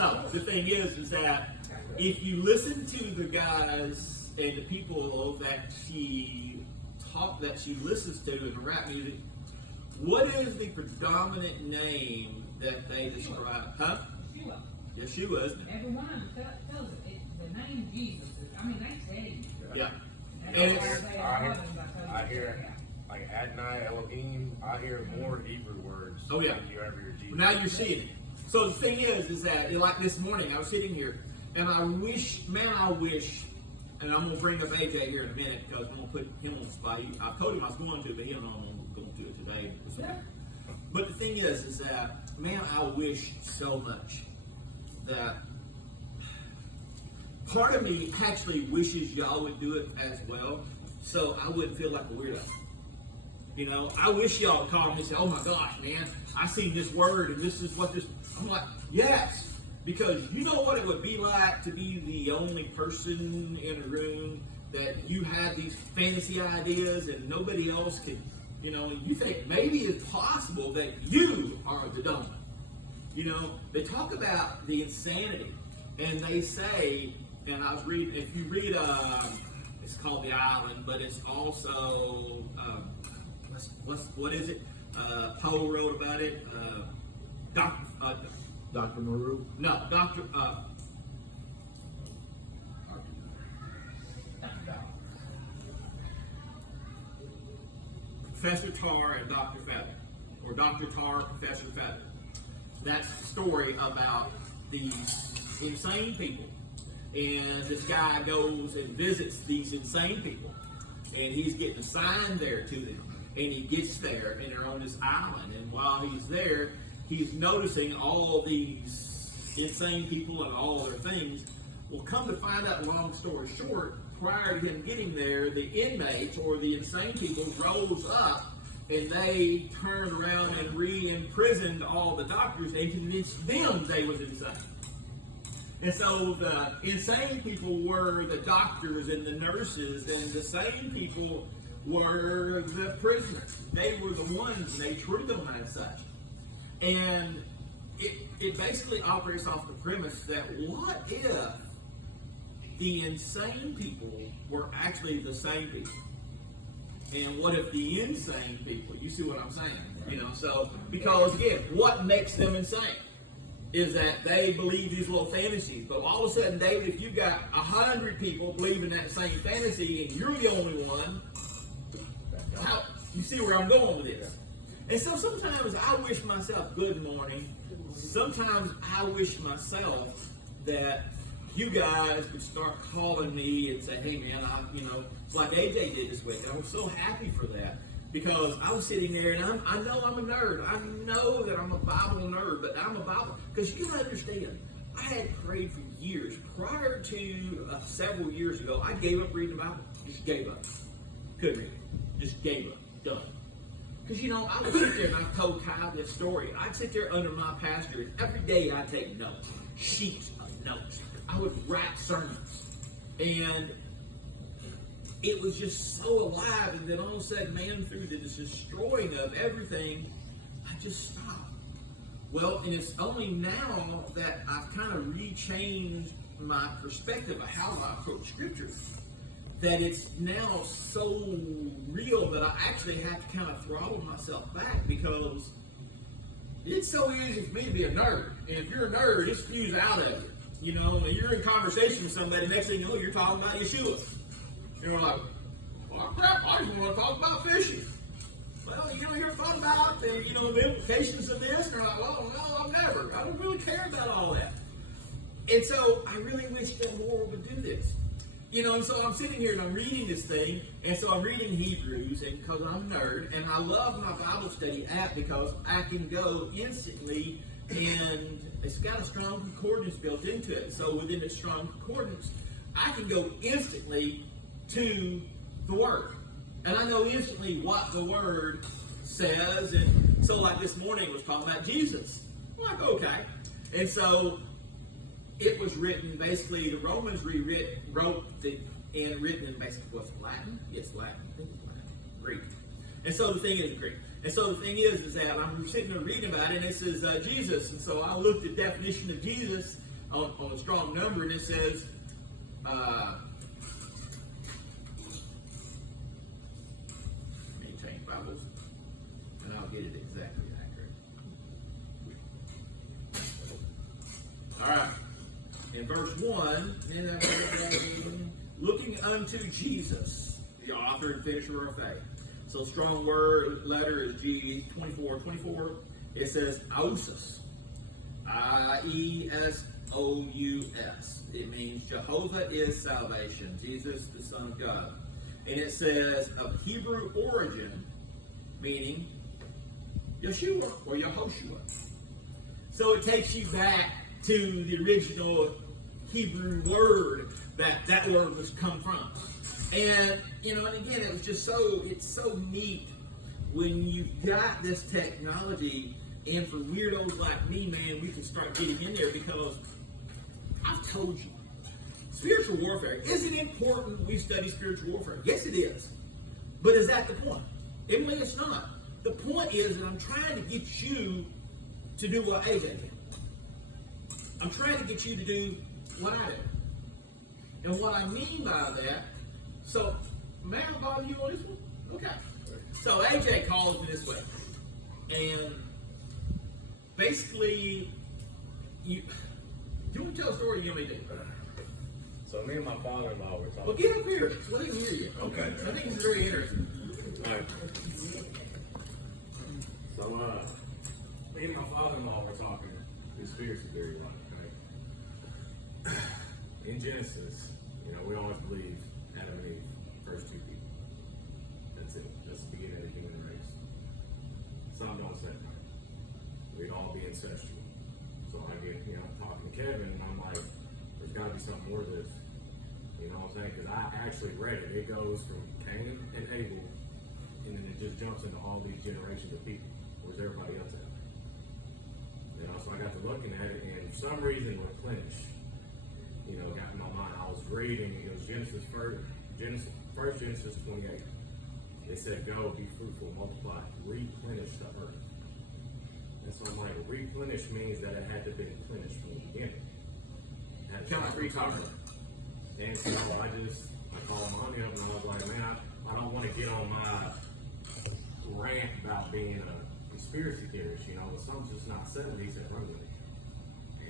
So the thing is that if you listen to the guys and the people that she listens to in the rap music, what is the predominant name that they describe? Huh? Yeshua. Yeshua, isn't it? Every one of them tells it. The name Jesus. I mean, they say it. Yeah. And I hear like Adonai Elohim. I hear more Hebrew words. Oh, yeah. Than you ever hear Jesus. Now you're seeing it. So the thing is that like this morning I was sitting here and I wish, and I'm going to bring up AJ here in a minute because I'm going to put him on the spot. I told him I was going to, but he don't know I'm going to do it today. But the thing is that, man, I wish so much that part of me actually wishes y'all would do it as well so I wouldn't feel like a weirdo. You know, I wish y'all would call me and say, oh my gosh, man, I seen this word and this is what this, I'm like, yes, because you know what it would be like to be the only person in a room that you had these fantasy ideas and nobody else could, you know, you think maybe it's possible that you are the donut. You know, they talk about the insanity and they say, and I was reading, if you read, it's called The Island, but it's also, what is it? Poe wrote about it. Dr. Maru? No, Dr. Professor Tar and Dr. Feather, or Dr. Tar, Professor Feather. That's the story about these insane people. And this guy goes and visits these insane people. And he's getting assigned there to them. And he gets there, and they're on this island. And while he's there, he's noticing all these insane people and all their things. Well, come to find out, long story short, prior to him getting there, the inmates or the insane people rose up and they turned around and re-imprisoned all the doctors and convinced them they was insane. And so the insane people were the doctors and the nurses, and the sane people were the prisoners. They were the ones, and they treated them as such. And it basically operates off the premise that what if the insane people were actually the sane people? And what if the insane people, you see what I'm saying? You know, so, because again, what makes them insane is that they believe these little fantasies. But all of a sudden, David, if you've got 100 people believing that same fantasy and you're the only one, how, you see where I'm going with this? And so sometimes I wish myself, good morning, sometimes I wish myself that you guys would start calling me and say, hey man, it's like AJ did this week. I was so happy for that because I was sitting there and I know I'm a nerd. I know that I'm a Bible nerd, but I'm a Bible, because you gotta understand, I had prayed for years. Prior to several years ago, I gave up reading the Bible. Just gave up. Couldn't read it. Just gave up. Done. Because, I would sit there and I've told Kyle this story. I'd sit there under my pastor and every day I'd take notes, sheets of notes. I would write sermons. And it was just so alive. And then all of a sudden, man, through this destroying of everything, I just stopped. Well, and it's only now that I've kind of rechanged my perspective of how I approach Scripture, that it's now so real that I actually have to kind of throttle myself back, because it's so easy for me to be a nerd. And if you're a nerd, it spews out of you. And you're in conversation with somebody, next thing you know, you're talking about Yeshua. And we're like, well, crap, I just want to talk about fishing. Well, you're thought about the implications of this? And they're like, well, no, I've never. I don't really care about all that. And so I really wish that more would do this. And so I'm sitting here and I'm reading this thing, and so I'm reading Hebrews, and because I'm a nerd, and I love my Bible study app because I can go instantly, and it's got a strong concordance built into it. So within the strong concordance, I can go instantly to the Word. And I know instantly what the Word says, and so like this morning it was talking about Jesus. I'm like, okay. And so it was written, basically, the Romans wrote it and written in basically, what's it, Latin? Yes, Latin. I think it's Latin. Greek. And so the thing is Greek. And so the thing is that I'm sitting there reading about it, and it says Jesus. And so I looked at the definition of Jesus, on a strong number, and it says, maintain Bibles, and I'll get it exactly accurate. All right. In verse 1, looking unto Jesus, the author and finisher of faith. So strong word letter is G2424. It says Iesous. I-E-S-O-U-S. It means Jehovah is salvation. Jesus, the Son of God. And it says of Hebrew origin, meaning Yeshua or Yehoshua. So it takes you back to the original Hebrew word that word was come from. And, and again, it was just it's so neat when you've got this technology, and for weirdos like me, man, we can start getting in there, because I've told you, spiritual warfare, is it important we study spiritual warfare? Yes, it is. But is that the point? Emily, it's not. The point is that I'm trying to get you to do what AJ did. I'm trying to get you to do what I do. And what I mean by that, so, may I bother you on this one? Okay. So AJ calls me this way. And basically, you want to tell a story, or you want me to? So me and my father-in-law were talking. Well, get up here. Let him hear you. Okay. I think it's very interesting. All right. So, me and my father-in-law were talking conspiracy theory, right? In Genesis, we always believe Adam and Eve, first two people. That's it. That's the beginning of the human race. Some don't say that. We'd all be incestual. So I get, talking to Kevin, and I'm like, there's got to be something more to this. You know what I'm saying? Because I actually read it. It goes from Cain and Abel, and then it just jumps into all these generations of people. Where's everybody else at? So I got to looking at it, and for some reason, replenish, got in my mind. I was reading, it was Genesis 28. It said, go, be fruitful, multiply, replenish the earth. And so I'm like, replenish means that it had to be replenished from the beginning. Kind of retarded. And so I called Monty up, and I was like, man, I don't want to get on my rant about being a conspiracy theorist, but something's just not settled. He said, run with it.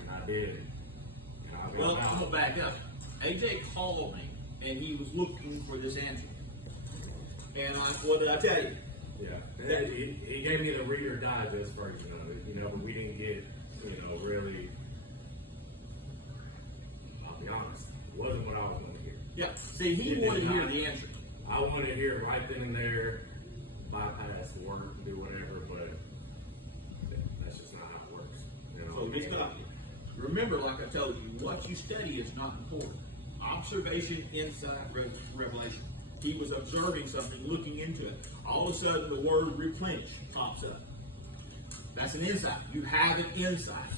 And I did. Well, I'm going to back up. AJ called me, and he was looking for this answer. And what did I tell you? Yeah. He gave me the Reader Digest version of it, but we didn't get, really, I'll be honest, it wasn't what I was going to hear. Yeah. See, he wanted to hear the answer. I wanted to hear it right then and there, bypass work, do whatever, but that's just not how it works. So just stop. Remember, like I told you, what you study is not important. Observation, insight, revelation. He was observing something, looking into it. All of a sudden, the word replenish pops up. That's an insight. You have an insight.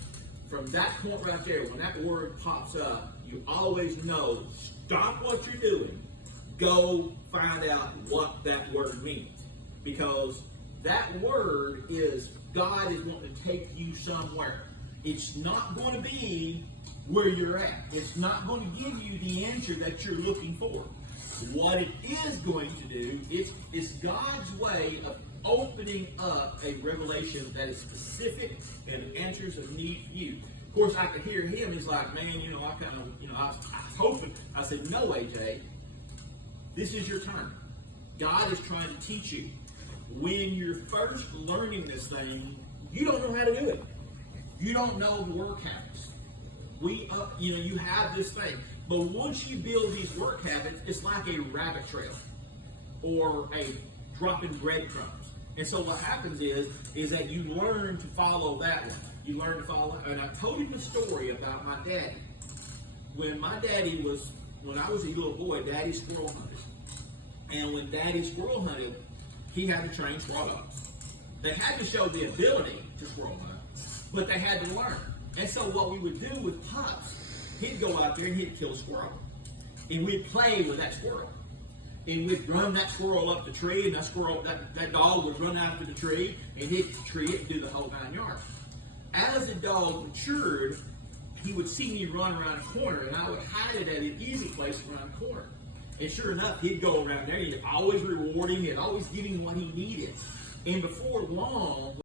From that point right there, when that word pops up, you always know, stop what you're doing, go find out what that word means. Because that word is, God is wanting to take you somewhere. It's not going to be where you're at. It's not going to give you the answer that you're looking for. What it is going to do, it's God's way of opening up a revelation that is specific and answers a need for you. Of course, I could hear him. He's like, man, I was hoping. I said, no, AJ, this is your turn. God is trying to teach you. When you're first learning this thing, you don't know how to do it. You don't know the work habits. You have this thing. But once you build these work habits, it's like a rabbit trail or a dropping breadcrumbs. And so what happens is that you learn to follow that one. You learn to follow, and I told him the story about my daddy. When I was a little boy, Daddy squirrel hunted. And when Daddy squirrel hunted, he had to train squirrel dogs. They had to show the ability to squirrel hunt, but they had to learn. And so what we would do with Pops, he'd go out there and he'd kill a squirrel. And we'd play with that squirrel. And we'd run that squirrel up the tree, and that dog would run after the tree and hit the tree and do the whole 9 yards. As the dog matured, he would see me run around a corner, and I would hide it at an easy place around the corner. And sure enough, he'd go around there. He'd always reward him. He'd always give him what he needed. And before long,